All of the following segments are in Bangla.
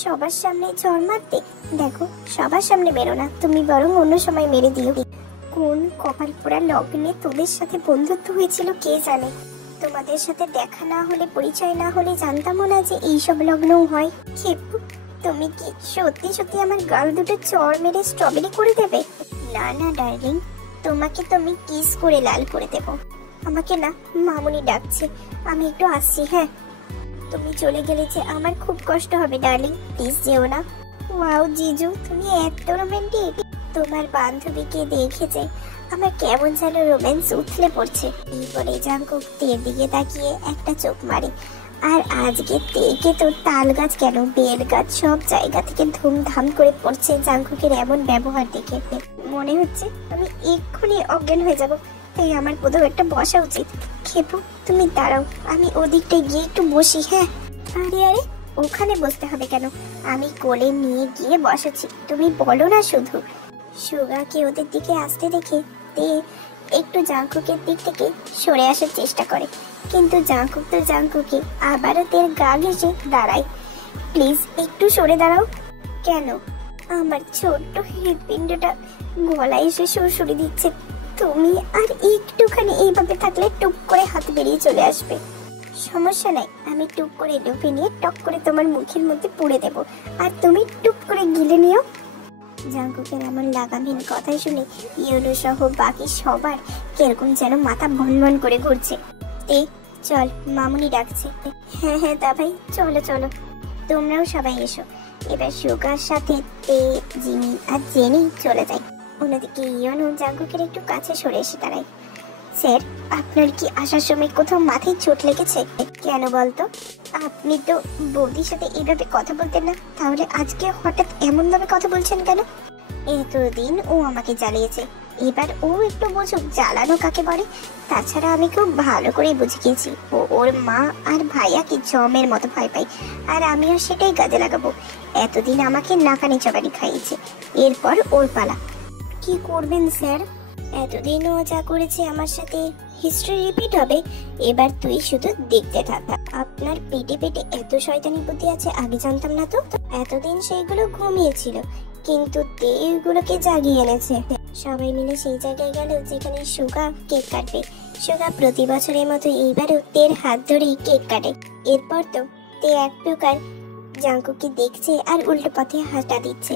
সবার সামনে চড় মারতে? দেখো, সবার সামনে মেরো না, তুমি বরং অন্য সময় মেরে দিও। কোন কপাল পোড়া লগ্নে তোদের সাথে বন্ধুত্ব হয়েছিল কে জানে। তোমাদের সাথে দেখা না হলে, পরিচয় না হলে জানতামও না যে এইসব লগ্নও হয়। খেপু, তুমি কি সত্যি সত্যি আমার গাল দুটো চড় মেরে স্ট্রবেরি করে দেবে? না না ডার্লিং, তোমাকে তুমি কিস করে লাল করে দেব। আমাকে না মামুনি ডাকছে, আমি একটু আসছি। হ্যাঁ, তুমি চলে গেলে যে আমার খুব কষ্ট হবে ডার্লিং, প্লিজ যেও না। ওয়াও জিজু, তুমি এত রোমান্টিক। তোমার বান্ধবীকে দেখেছে আমার কেমন যেন রোম্যান্স উথলে পড়ছে। এই বলে জাঙ্কুক তের দিকে তাকিয়ে একটা চোখ মারে। আর আজকে তেকে তো তাল গাছ কেন, বেল গাছ সব জায়গা থেকে ধুমধাম করে পড়ছে জাঙ্কুকের এমন ব্যবহার দেখে। মনে হচ্ছে আমি এক্ষুনি অজ্ঞান হয়ে যাব, তাই আমার কোথাও একটা বসা উচিত। খেপু, তুমি দাঁড়াও, আমি ওদিকটায় গিয়ে একটু বসি। হ্যাঁ। আরে আরে, ওখানে বসতে হবে কেন? আমি কোলে নিয়ে গিয়ে বসাচ্ছি, তুমি বলো না শুধু। সুগাকে ওদের দিকে আসতে দেখে তে একটু জাঙ্কুকের দিক থেকে সরে আসার চেষ্টা করে, কিন্তু জাঙ্কুক তো জাঙ্কুকে আবারও তের গা ঘেঁষে দাঁড়ায়। প্লিজ একটু সরে দাঁড়াও। কেন? আমার ছোট্ট হৃৎপিণ্ডটা গলায় এসে সুরসুরি দিচ্ছে। তুমি আর একটুখানি এইভাবে থাকলে টুক করে হাত বেরিয়ে চলে আসবে। সমস্যা নাই, আমি টুক করে ডুবে নিয়ে টক করে তোমার মুখের মধ্যে পুড়ে দেব, আর তুমি টুক করে গিলে নিও। জাঙ্কুকের এমন লাগামহীন কথাই শুনে ইয়োনো সহ বাকি সবার কিরকম যেন মাথা ভনভন করে ঘুরছে। তে চল, মামুনি ডাকছে। হ্যাঁ হ্যাঁ তা ভাই, চলো চলো, তোমরাও সবাই এসো। এবার সুগার সাথে তে, জিমি আর জেনি চলে যায়। অন্যদিকে ইয়োনো জাঙ্কুকের একটু কাছে সরে এসে দাঁড়ায়। স্যার, আপনার কি আসার সময় কোথাও মাথায় চোট লেগেছে? কেন বলতো? আপনি তো বৌদির সাথে এইভাবে কথা বলতেন না, তাহলে আজকে হঠাৎ এমন ভাবে কথা বলছেন কেন? এতদিন ও আমাকে জ্বালিয়েছে, এবার ও একটু বুঝুক জ্বালানো কাকে বলে। তাছাড়া আমি খুব ভালো করে বুঝে গেছি ও ওর মা আর ভাইয়াকে জমের মতো ভয় পাই, আর আমিও সেটাই কাজে লাগাবো। এতদিন আমাকে নাকানি চবানি খাইয়েছে, এরপর ওর পালা। কি করবেন স্যার? এতদিন ও যা করেছে আমার সাথে হিস্ট্রি রিপিট হবে। এবার তুই শুধু দেখতে থাক। আপনার পেটে পেটে এত শয়তানি বুদ্ধি আছে, আগে জানতাম না তো। এতদিন সেইগুলো ঘুমিয়েছিল, কিন্তু তে এগুলোকে জাগিয়ে এনেছে। সবাই মিলে সেই জায়গায় গেল যেখানে সুগা কেক কাটবে। সুগা প্রতি বছরের মতো এইবারও তের হাত ধরেই কেক কাটে। এরপর তো তে এক প্রকার জাঙ্কুকে দেখছে আর উল্টো পথে হাঁটা দিচ্ছে।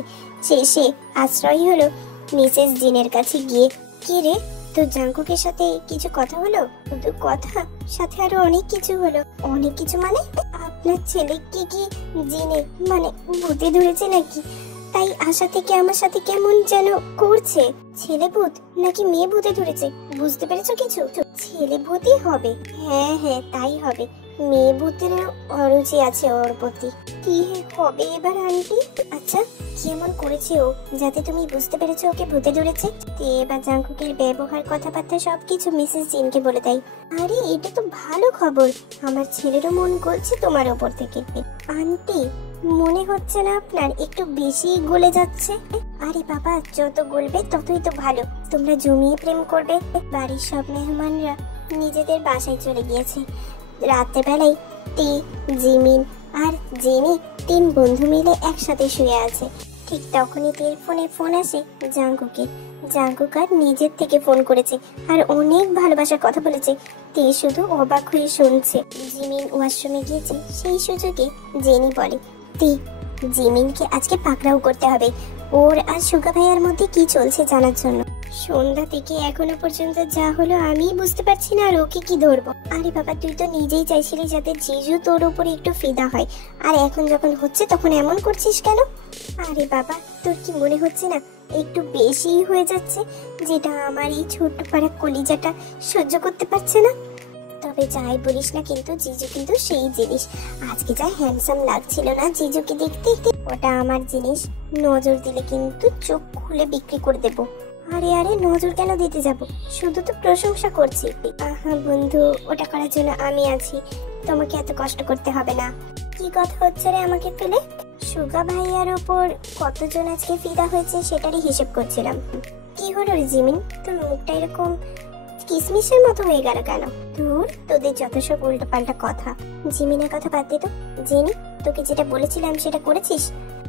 শেষে আশ্রয় হলো মিসেস জিনের কাছে গিয়ে। কি রে, তোর জাঙ্কুকের সাথে কিছু কথা হলো? শুধু কথা, সাথে আরো অনেক কিছু হলো। অনেক কিছু মানে? আপনার ছেলে কি জিনে মানে ভূতে ধরেছে নাকি? তাই আশা থেকে আমার সাথে কেমন যেন করছে। ছেলে ভূত নাকি মেয়ে ভূতে ধরেছে, বুঝতে পেরেছো কিছু? ছেলে ভূতই হবে। হ্যাঁ হ্যাঁ তাই হবে, মেয়ে ভূতের অরুচি আছে ওর প্রতি। কি হবে এবার আন্টি? আচ্ছা, কেমন করেছে ও যাতে তুমি বুঝতে পেরেছো ওকে ভূতে ধরেছে? এবার জাঙ্কুকের ব্যবহার, কথাবার্তা সবকিছু মিসেস জিনকে বলে দেয়। আরে এটা তো ভালো খবর, আমার ছেলেরও মন গলছে তোমার ওপর থেকে। আন্টি, মনে হচ্ছে না আপনার একটু বেশি গলে যাচ্ছে? আরে বাবা, যত গলবে ততই তো ভালো, তোমরা জমিয়ে প্রেম করবে। বাড়ির সব মেহমানরা নিজেদের বাসায় চলে গিয়েছে। রাতের বেলায় তে, জিমিন আর জেনি তিন বন্ধু মিলে একসাথে শুয়ে আছে। ঠিক তখনই তের ফোনে ফোন আসে জাঙ্কুকের। জাঙ্কুক আর নিজের থেকে ফোন করেছে আর অনেক ভালোবাসার কথা বলেছে। তে শুধু অবাক হয়ে শুনছে। জিমিন ওয়াশরুমে গিয়েছে, সেই সুযোগে জেনি বলে, তে, জিমিনকে আজকে পাকড়াও করতে হবে, ওর আর সুগা ভাইয়ার মধ্যে কি চলছে জানার জন্য। সন্ধ্যা থেকে এখনো পর্যন্ত যা হলো আমি বুঝতে পারছি না, আর ওকে কি ধরবো? আরে বাবা, তুই তো নিজেই চাইছিলি যাতে জিজু তোর উপরে একটু ফিদা হয়, আর এখন যখন হচ্ছে তখন এমন করছিস কেন? আরে বাবা, তোর কি মনে হচ্ছে না একটু বেশি হয়ে যাচ্ছে, যেটা আমার এই ছোট্ট পাড়া কলিজাটা সহ্য করতে পারছে না? তবে যাই বলিস না, কিন্তু জিজু কিন্তু সেই জিনিস। আজকে যা হ্যান্ডসাম লাগছিল না জিজুকে দেখতে, ওটা আমার জিনিস। নজর দিলে কিন্তু চোখ খুলে বিক্রি করে দেবো। আরে আরে, নজর কেন দিতে যাব, শুধু তো প্রশংসা করছি। আহা বন্ধু, ওটা করার জন্য আমি আছি, তোমাকে এত কষ্ট করতে হবে না। কি কথা হচ্ছে রে আমাকে ফেলে? সুগা ভাইয়ার ওপর কতজন আজকে ফিদা হয়েছে সেটারই হিসেব করছিলাম। কি হলো রে জিমিন, তোর মুখটা এরকম কিসমিসের মতো হয়ে গেল কেন? ধুর, তোদের যত সব উল্টো পাল্টা কথা। জিমিনের কথা বাদ দে তো। জেনি, তোকে যেটা বলেছিলাম সেটা করেছিস?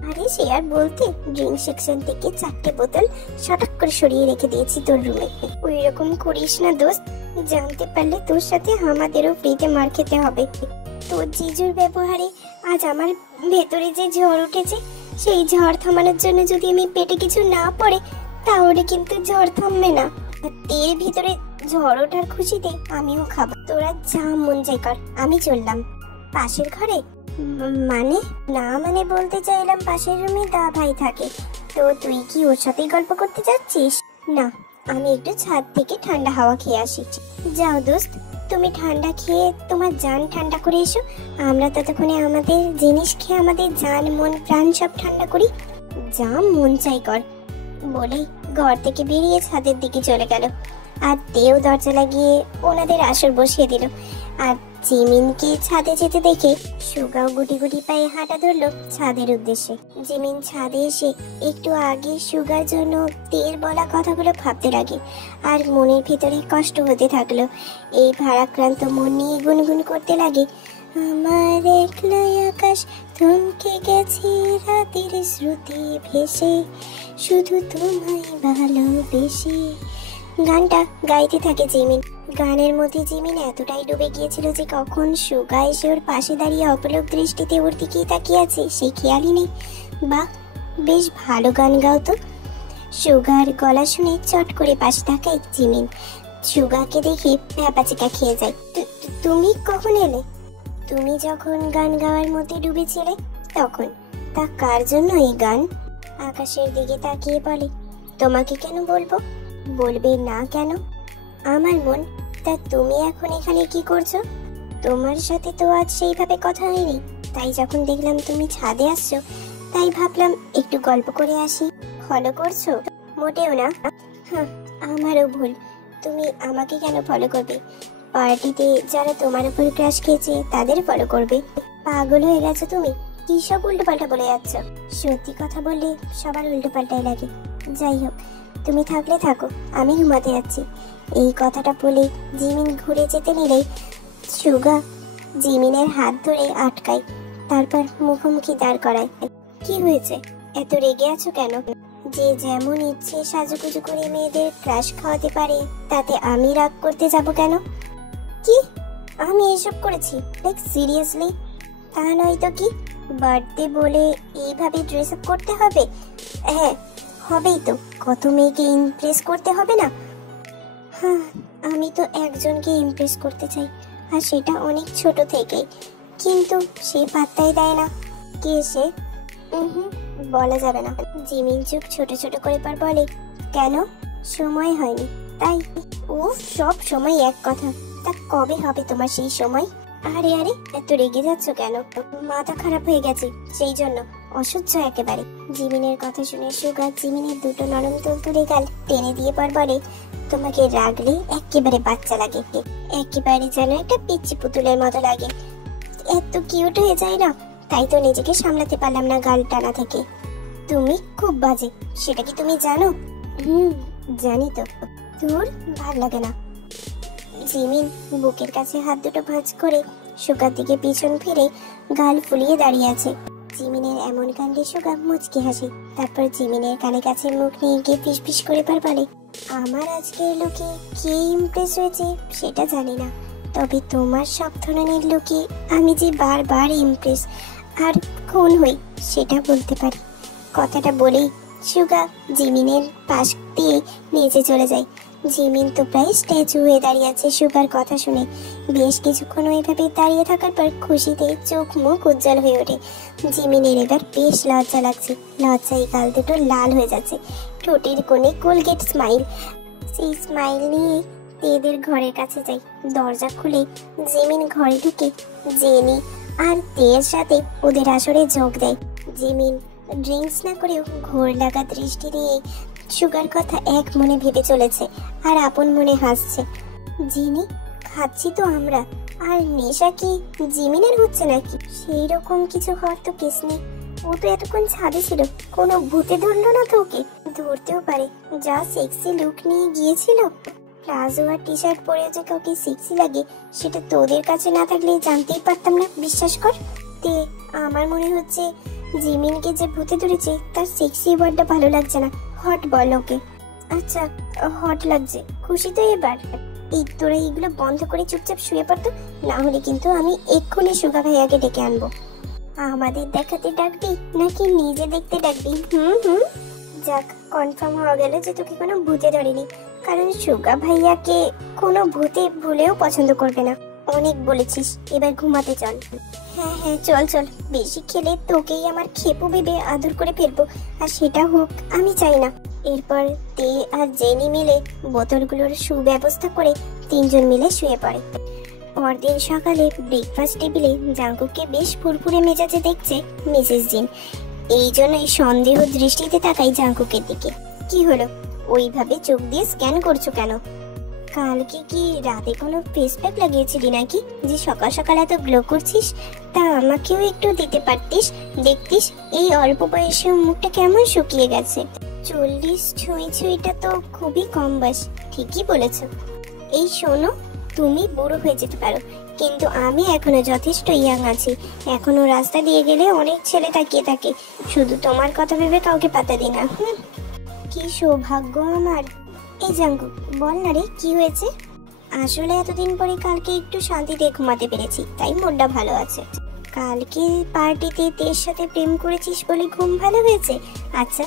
আরে সে আর বলতে, ড্রিঙ্ক সেকশন থেকে 4টে বোতল সটাক করে সরিয়ে রেখে দিয়েছি তোর রুমে। ওই রকম করিস না দোস্ত, জানতে পারলে তোর সাথে আমাদেরও ফ্রিতে মার খেতে হবে। তোর জিজুর ব্যবহারে আজ আমার ভেতরে যে ঝড় উঠেছে, সেই ঝড় থামানোর জন্য যদি আমি পেটে কিছু না পড়ে তাহলে কিন্তু ঝড় থামবে না। এর ভিতরে ঝড় ওঠার খুশিতে আমিও খাবো। তোরা যা মন চাই কর, আমি চললাম। পাশের ঘরে? মানে না, মানে বলতে চাইলাম পাশের রুমে দা ভাই থাকে, তো তুই কি ওর সাথেই গল্প করতে যাচ্ছিস? না, আমি একটু ছাদ থেকে ঠান্ডা হাওয়া খেয়ে আসি। যাও দোস্ত, তুমি ঠান্ডা খেয়ে তোমার জান ঠান্ডা করে এসো, আমরা ততক্ষণে আমাদের জিনিস খেয়ে আমাদের জান মন প্রাণ সব ঠান্ডা করি। যা মন চাই কর বলেই ঘর থেকে বেরিয়ে ছাদের দিকে চলে গেল। আর তেও দরজা লাগিয়ে ওনাদের আসর বসিয়ে দিল। আর জিমিনকে ছাদে যেতে দেখে সুগাও গুটি গুটি পায়ে হাঁটা ধরলো ছাদের উদ্দেশ্যে। জিমিন ছাদে এসে একটু আগে সুগার জন্য তের বলা কথাগুলো ভাবতে লাগে, আর মনের ভিতরে কষ্ট হতে থাকলো। এই ভারাক্রান্ত মন নিয়ে গুনগুন করতে লাগে, আমার একলা আকাশ থমকে গেছে রাতের শ্রুতি ভেসে, শুধু তোমায় ভালোবেসে। গানটা গাইতে থাকে জিমিন। গানের মধ্যে জিমিন এতটাই ডুবে গিয়েছিল যে কখন সুগা এসে ওর পাশে দাঁড়িয়ে অপলক দৃষ্টিতে ওর দিকেই তাকিয়ে আছে সেই খেয়ালই নেই। বাহ, বেশ ভালো গান গাও তো। সুগার গলা শুনে চট করে পাশে তাকায় জিমিন। সুগাকে দেখে ভ্যাপাচিকা খেয়ে যায়। তুমি কখন এলে? তুমি যখন গান গাওয়ার মধ্যে ডুবেছিলে তখন। তা কার জন্য এই গান? আকাশের দিকে তাকিয়ে বলে, তোমাকে কেন বলবো? বলবে না কেন? আমার মন। তা তুমি এখন এখানে কি করছো? তোমার সাথে তো আজ সেইভাবে কথা হয়নি, তাই যখন দেখলাম তুমি ছাদে আসছো তাই ভাবলাম একটু গল্প করে আসি। ফলো করছো? মোটেও না। হ্যাঁ, আমারও ভুল। তুমি আমাকে কেন ফলো করবে? পার্টিতে যারা তোমার উপর ক্রাশ খেয়েছে তাদের ফলো করবে? পাগল হয়ে গেছো তুমি? কি সব উল্টোপাল্টা বলে যাচ্ছ? সত্যি কথা বললে সবার উল্টোপাল্টাই লাগে। যাই হোক, তুমি থাকলে থাকো, আমি ঘুমাতে যাচ্ছি। এই কথাটা বলে জিমিন ঘুরে যেতে নিলেই সুগা জিমিনের হাত ধরে আটকায়, তারপর মুখোমুখি দাঁড় করায়। কি হয়েছে? এত রেগে আছো কেন? যে যেমন ইচ্ছে সাজুগুজু করে মেয়েদের ক্রাশ খাওয়াতে পারে, তাতে আমি রাগ করতে যাব কেন? কি আমি এসব করেছি? Like seriously? তা নয় তো কি, বার্থডে বলে এইভাবে ড্রেস আপ করতে হবে? হ্যাঁ, হবেই তো। কত মেয়েকে ইমপ্রেস করতে হবে না? হ্যাঁ, আমি তো একজনকে ইমপ্রেস করতে চাই, আর সেটা অনেক ছোট থেকেই, কিন্তু সে পাত্তাই দেয় না। কে সে? বলা যাবে না। জিমিন চোখ ছোট ছোট করে পর বলে, কেন? সময় হয়নি তাই? ও সব সময় এক কথা। তা কবে হবে তোমার সেই সময়? আরে আরে, এত রেগে যাচ্ছ কেন? মাথা খারাপ হয়ে গেছে সেই জন্য। অসহ্য একেবারে। জিমিনের কথা শুনে সুগা জিমিনের দুটো নরম তুলতুলে গাল টেনে দিয়ে পর বলে, তোমাকে রাগলে একেবারে বাচ্চা লাগে, একেবারে যেন একটা পিচ্চি পুতুলের মতো লাগে। এত কিউট হয়ে যায় না, তাই তো নিজেকে সামলাতে পারলাম না গাল টানা থেকে। তুমি খুব বাজে, সেটা কি তুমি জানো? জানি তো। তোর ভাল লাগে না। জিমিন বুকের কাছে হাত দুটো ভাঁজ করে সুগার দিকে পিছন ফিরে গাল ফুলিয়ে দাঁড়িয়ে আছে। জিমিনের এমন কাণ্ডে সুগা মুচকি হাসে, তারপর জিমিনের কানে কাছে মুখ নিয়ে গিয়ে ফিসফিস করে পর বলে, আমার আজকের লোকে কে ইমপ্রেস হয়েছে সেটা জানি না, তবে তোমার সব ধরনের লোকে আমি যে বারবার ইমপ্রেস আর খুন হই সেটা বলতে পারি। কথাটা বলেই সুগা জিমিনের পাশ দিয়ে নিচে চলে যায়। জিমিন তো প্রায় স্ট্যাচু হয়ে দাঁড়িয়ে আছে সুগার কথা শুনে। বেশ কিছুক্ষণ ওইভাবে দাঁড়িয়ে থাকার পর খুশিতে চোখ মুখ উজ্জ্বল হয়ে ওঠে। জিমিনের এবার বেশ লজ্জা লাগছে, লজ্জায় গাল দুটো লাল হয়ে যাচ্ছে, ঠোঁটের কোণে কোলগেট স্মাইল। সেই স্মাইল নিয়ে তেদের ঘরের কাছে যাই। দরজা খুলে জিমিন ঘরে ঢুকে জেনি আর তের সাথে ওদের আসরে যোগ দেয়। জিমিন ড্রিঙ্কস না করেও ঘোর লাগা দৃষ্টি দিয়ে সুগার কথা এক মনে ভেবে চলেছে আর আপন মনে হাসছে। জিনি, খাচ্ছি তো আমরা, আর নেশা কি জিমিনের হচ্ছে নাকি? সেই রকম কিছু হওয়ার তো কেস নেই। ও তো এতক্ষণ ছাদে ছিল, কোনো ভূতে ধরলো না তো ওকে? ধরতেও পারে, যা সেক্সি লুক নিয়ে গিয়েছিল। প্লাজো আর টি শার্ট পরে যে কাউকে সেক্সি লাগে সেটা তোদের কাছে না থাকলে জানতেই পারতাম না, বিশ্বাস কর। তে আমার মনে হচ্ছে জিমিনকে যে ভূতে ধরেছে তার সেক্সি ওয়ার্ডটা ভালো লাগছে না, হট বল ওকে। আচ্ছা, হট লাগছে, খুশি তো এবার? এই তোরা এগুলো বন্ধ করে চুপচাপ শুয়ে পড়তো, না হলে কিন্তু আমি এক্ষুনি সুগা ভাইয়াকে ডেকে আনবো। আমাদের দেখাতে ডাকবি নাকি নিজে দেখতে ডাকবি? হুম, যাক, কনফার্ম হয়ে গেল যে তোকে কোনো ভূতে ধরেনি, কারণ সুগা ভাইয়াকে কোনো ভূতে ভুলেও পছন্দ করবে না। অনেক বলেছিস, এবার ঘুমাতে চল। হ্যাঁ চল, বেশি খেলে তোকেই আমার খেপু ভেবে আদর করে ফেলবো, আর সেটা হোক আমি চাই না। এরপর তে আর জেনি মিলে বোতলগুলোর সুব্যবস্থা করে তিনজন মিলে শুয়ে পড়ে। পরদিন সকালে ব্রেকফাস্ট টেবিলে জাঙ্কুককে বেশ ফুরফুরে মেজাজে দেখছে মিসেস জিন। এই জন্যই সন্দেহ দৃষ্টিতে তাকাই জাঙ্কুকের দিকে। কি হলো, ওইভাবে চোখ দিয়ে স্ক্যান করছো কেন? কালকে কি রাতে কোনো ফেস প্যাক লাগিয়েছিলি নাকি যে সকাল সকাল এত গ্লো করছিস? তা আমাকেও একটু দিতে পারতিস, দেখতিস এই অল্প বয়সে মুখটা কেমন শুকিয়ে গেছে। 40 ছুঁইটা তো খুবই কম বয়স। ঠিকই বলেছ। এই শোনো, তুমি বুড়ো হয়ে যেতে পারো, কিন্তু আমি এখনো যথেষ্ট ইয়াং আছি। এখনো রাস্তা দিয়ে গেলে অনেক ছেলে তাকিয়ে থাকে, শুধু তোমার কথা ভেবে কাউকে পাত্তা দিই না। কি সৌভাগ্য আমার। এই জাঙ্কুক, বল না রে, কি হয়েছে? আসলে এতদিন পরে কালকে একটু শান্তিতে ঘুমাতে পেরেছি, তাই মুডটা ভালো আছে। কালকে পার্টিতে তের সাথে প্রেম করেছিস বলে ঘুম ভালো হয়েছে? আচ্ছা,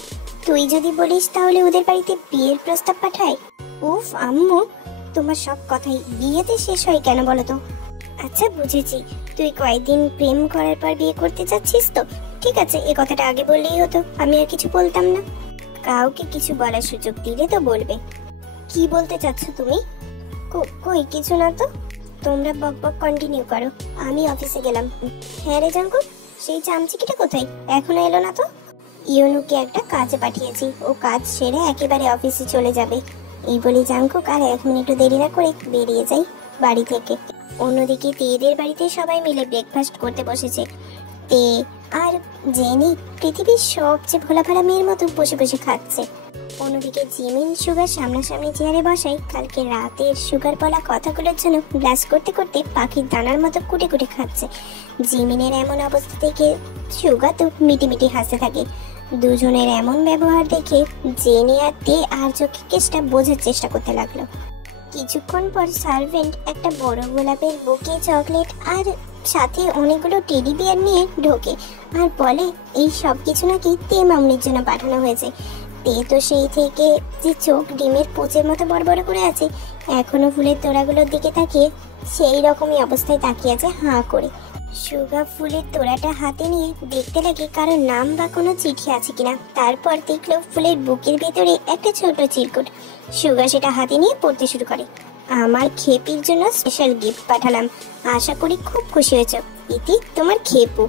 তুই যদি বলিস তাহলে ওদের বাড়িতে বিয়ের প্রস্তাব পাঠাই। উফ আম্মু, তোমার সব কথাই বিয়েতে শেষ হয় কেন বলো তো? আচ্ছা বুঝেছি, তুই কয়েকদিন প্রেম করার পর বিয়ে করতে চাচ্ছিস তো। ঠিক আছে, এ কথাটা আগে বললেই হতো, আমি আর কিছু বলতাম না। কাউকে কিছু বলার সুযোগ দিলে তো বলবে। কি বলতে চাচ্ছ তুমি? কই কিছু না তো, তোমরা বকবক কন্টিনিউ করো, আমি অফিসে গেলাম। হ্যাঁ রে জাঙ্কুক, সেই চামচিকিটা কোথায়, এখনো এলো না তো? ইউনুকে একটা কাজে পাঠিয়েছি, ও কাজ সেরে একেবারে অফিসে চলে যাবে। এই বলে জাঙ্কুক আর 1 মিনিটও দেরি না করে বেরিয়ে যাই বাড়ি থেকে। অন্যদিকে তেদের বাড়িতে সবাই মিলে ব্রেকফাস্ট করতে বসেছে। তে আর জেনি পৃথিবীর সবচেয়ে ভোলা ভালা মেয়ের মতো বসে বসে খাচ্ছে। অন্যদিকে জিমিন সুগার সামনাসামনি চেয়ারে বসাই কালকে রাতের সুগার বলা কথাগুলোর জন্য গ্লাস করতে করতে পাখির দানার মতো কুটে কুটে খাচ্ছে। জিমিনের এমন অবস্থা দেখে সুগা তো মিটিমিটি হাসতে থাকে। দুজনের এমন ব্যবহার দেখে জেনি আর তে আর চোখে কেসটা বোঝার চেষ্টা করতে লাগলো। কিছুক্ষণ পর সার্ভেন্ট একটা বড় গোলাপের বুকে চকলেট আর সাথে অনেকগুলো টেডি বিয়ার নিয়ে ঢোকে আর বলে এই সব কিছু নাকি তে মামনির জন্য পাঠানো হয়েছে। তে তো সেই থেকে যে চোখ ডিমের পোচের মতো বড় বড় করে আছে, এখনো ফুলের তোড়াগুলোর দিকে তাকিয়ে সেই রকমই অবস্থায় তাকিয়ে আছে হাঁ করে। সুগা ফুলের তোড়াটা হাতে নিয়ে দেখতে লাগে কারো নাম বা কোনো চিঠি আছে কিনা। তারপর দেখলো ফুলের বুকের ভেতরে একটা ছোট চিরকুট। সুগা সেটা হাতে নিয়ে পড়তে শুরু করে। আমার খেপির জন্য স্পেশাল গিফট পাঠালাম, আশা করি খুব খুশি হয়েছ। ইতি, তোমার খেপু।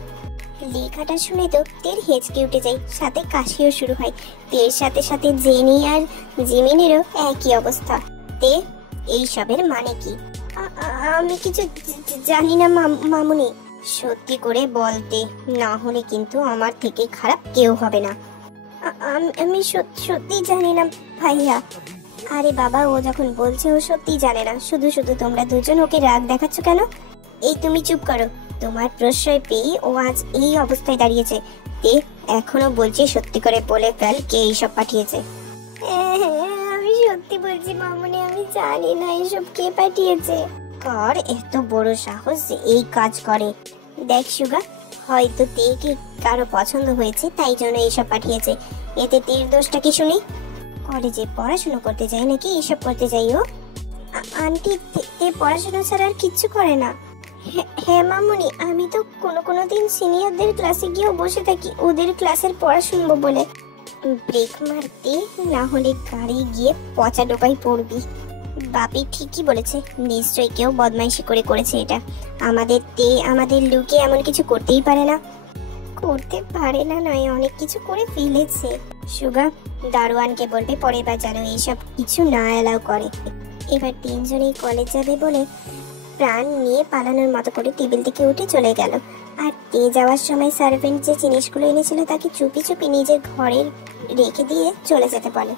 লেখাটা শুনে তো তের হেঁচকে উঠে যায়, সাথে কাশিও শুরু হয়। তের সাথে সাথে জেনি আর জিমিনেরও একই অবস্থা। তে, এই সবের মানে কি? আমি কিছু জানি না মামুনি। সত্যি করে বলতে, না হলে কিন্তু আমার থেকে খারাপ কেউ হবে না। আমি সত্যি জানি না ভাইয়া। আরে বাবা, ও যখন বলছে ও সত্যি জানে না, শুধু শুধু তোমরা দুজন ওকে রাগ দেখাচ্ছ কেন? এই তুমি চুপ করো, তোমার প্রশ্রয় পেয়ে ও আজ এই অবস্থায় দাঁড়িয়েছে। তে এখনো বলছে সত্যি করে বলে ফেল, কে এইসব পাঠিয়েছে? আমি সত্যি বলছি মামুনি, আমি জানি না এইসব কে পাঠিয়েছে। কার এত বড় সাহস যে এই কাজ করে? দেখ সুগা, হয়তো তেকে কারো পছন্দ হয়েছে তাই জন্য এইসব পাঠিয়েছে। এতে তের দোষটা কি শুনি? কলেজে পড়াশোনা করতে যাই নাকি এইসব করতে যাই ও? আন্টি, তে পড়াশোনা ছাড়া আর কিচ্ছু করে না। হ্যাঁ মামুনি, আমি তো কোনো দিন সিনিয়রদের ক্লাসে গিয়েও বসে থাকি ওদের ক্লাসের পড়া শুনবো বলে। ব্রেক মারতে, না হলে গাড়ি গিয়ে পচা ডোকায় পড়বি। বাপি ঠিকই বলেছে, নিশ্চয়ই কেউ বদমাইশি করেছে এটা। আমাদের লুকে এমন কিছু করতেই পারে না। করতে পারে না নয়, অনেক কিছু করে ফেলেছে। সুগা, দারোয়ানকে বলবে পরের বার যেন এইসব কিছু না অ্যালাউ করে। এবার তিনজনেই কলেজ যাবে বলে প্রাণ নিয়ে পালানোর মতো করে টেবিল থেকে উঠে চলে গেল। আর তে যাওয়ার সময় সার্ভেন্ট যে জিনিসগুলো এনেছিল তাকে চুপি চুপি নিজের ঘরে রেখে দিয়ে চলে যেতে বলে।